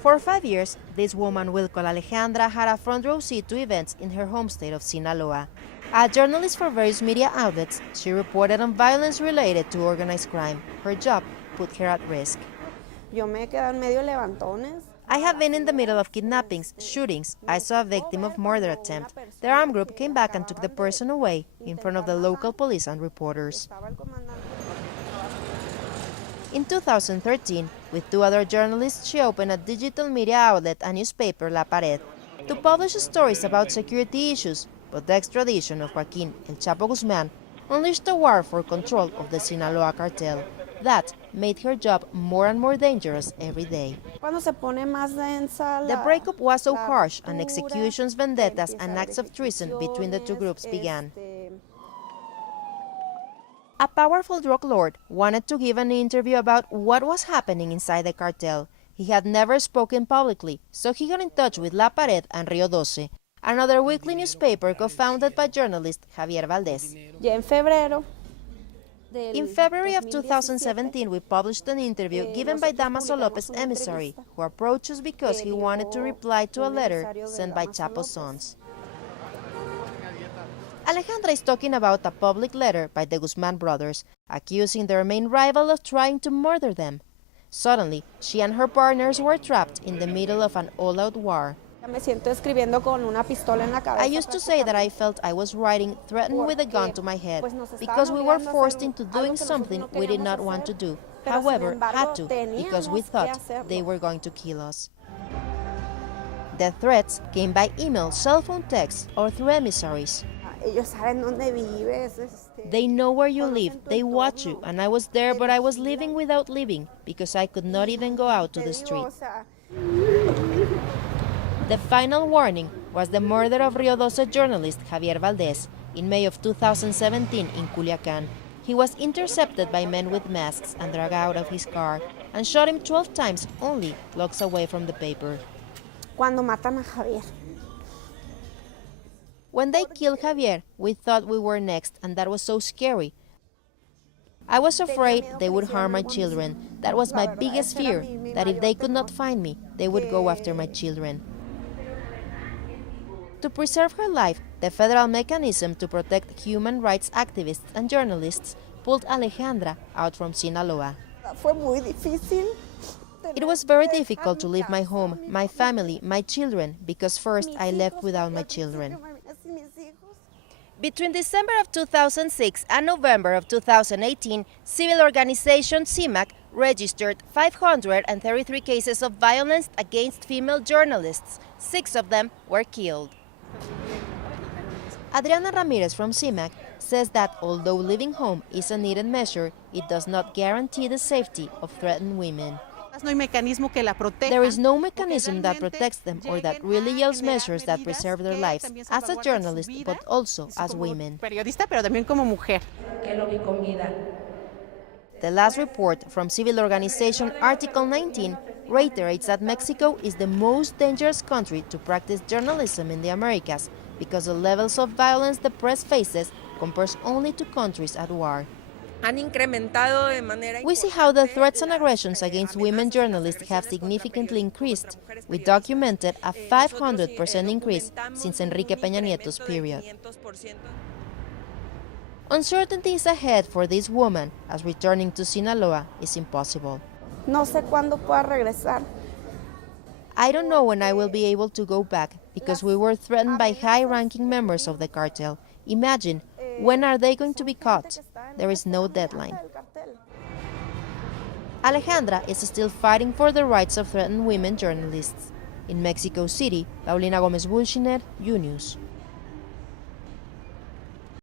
For 5 years, this woman we'll call Alejandra had a front row seat to events in her home state of Sinaloa. A journalist for various media outlets, she reported on violence related to organized crime. Her job put her at risk. I have been in the middle of kidnappings, shootings. I saw a victim of murder attempt. The armed group came back and took the person away in front of the local police and reporters. In 2013, with 2 other journalists, she opened a digital media outlet, a newspaper, La Pared, to publish stories about security issues, but the extradition of JOAQUIN, El CHAPO GUZMAN, unleashed a war for control of the Sinaloa cartel. That made her job more and more dangerous every day. The breakup was so harsh, and executions, vendettas, and acts of treason between the two groups began. A powerful drug lord wanted to give an interview about what was happening inside the cartel. He had never spoken publicly, so he got in touch with La Pared and Rio 12, another weekly newspaper co-founded by journalist Javier Valdez. In February of 2017, we published an interview given by Damaso Lopez's emissary, who approached us because he wanted to reply to a letter sent by Chapo's sons. Alejandra is talking about a public letter by the Guzman brothers, accusing their main rival of trying to murder them. Suddenly, she and her partners were trapped in the middle of an all-out war. I used to say that I felt I was writing threatened with a gun to my head, because we were forced into doing something we did not want to do, however, had to, because we thought they were going to kill us. The threats came by email, cell phone texts, or through emissaries. They know where you live, they watch you, and I was there, but I was living without living, because I could not even go out to the street. The final warning was the murder of Rio 12 journalist Javier Valdez in May of 2017 in Culiacán. He was intercepted by men with masks and dragged out of his car and shot him 12 times, only blocks away from the paper. When they killed Javier, we thought we were next, and that was so scary. I was afraid they would harm my children. That was my biggest fear, that if they could not find me, they would go after my children. To preserve her life, the federal mechanism to protect human rights activists and journalists pulled Alejandra out from Sinaloa. It was very difficult to leave my home, my family, my children, because first I left without my children. Between December of 2006 and November of 2018, civil organization CIMAC registered 533 cases of violence against female journalists. 6 of them were killed. Adriana Ramirez from CIMAC says that although leaving home is a needed measure, it does not guarantee the safety of threatened women. There is no mechanism that protects them or that really yields measures that preserve their lives, as a journalist, but also as women. The last report from civil organization Article 19 reiterates that Mexico is the most dangerous country to practice journalism in the Americas because the levels of violence the press faces compares only to countries at war. We see how the threats and aggressions against women journalists have significantly increased. We documented a 500% increase since Enrique Peña Nieto's period. Uncertainty is ahead for this woman, as returning to Sinaloa is impossible. I don't know when I will be able to go back, because we were threatened by high-ranking members of the cartel. Imagine, when are they going to be caught? There is no deadline. Alejandra is still fighting for the rights of threatened women journalists. In Mexico City, Paulina Gómez Bulchiner, U News.